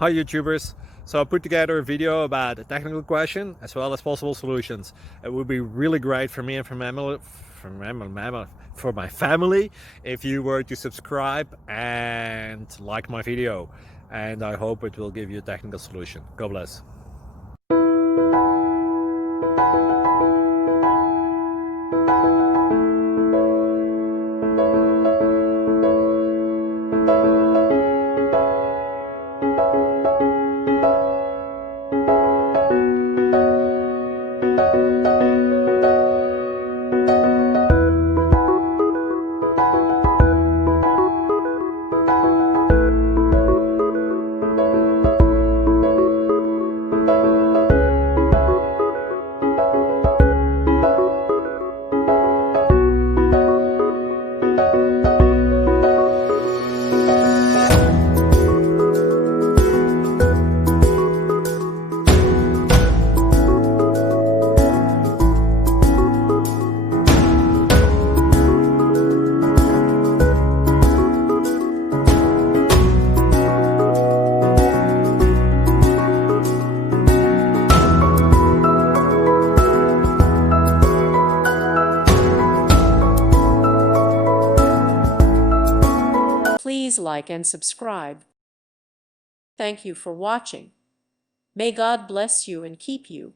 Hi YouTubers! So I put together a video about a technical question as well as possible solutions. It would be really great for me and for my family if you were to subscribe and like my video, and I hope it will give you a technical solution. God bless. Please like and subscribe. Thank you for watching. May God bless you and keep you.